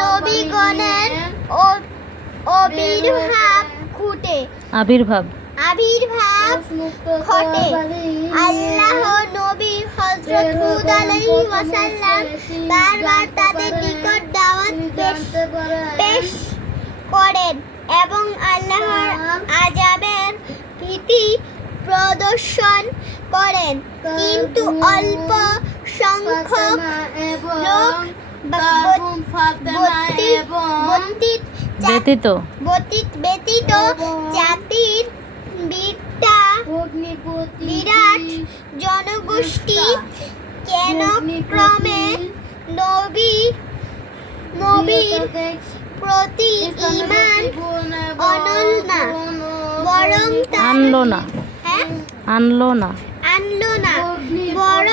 নবীগণের আবির্ভাব ঘটে। আবির্ভাব। আবির্ভাব ঘটে। আল্লাহ নবী হযরত হুদ আলাইহি ওয়াসাল্লাম বারবার তাদের নিকট দাওয়াত পেশ পেশ করেন এবং আল্লাহর আযাবের ভীতি প্রদর্শন করেন। কিন্তু অল্প সংখ্যক লোক ব্যতীত। ব্যতীত জাতির বিরটা বিরাট জনগোষ্ঠী কেন ক্রমে নবী নবীর প্রতি ঈমান অনল না বরং তারা- আনলো না। হ্যাঁ? আনলো না। আনলো না। বরং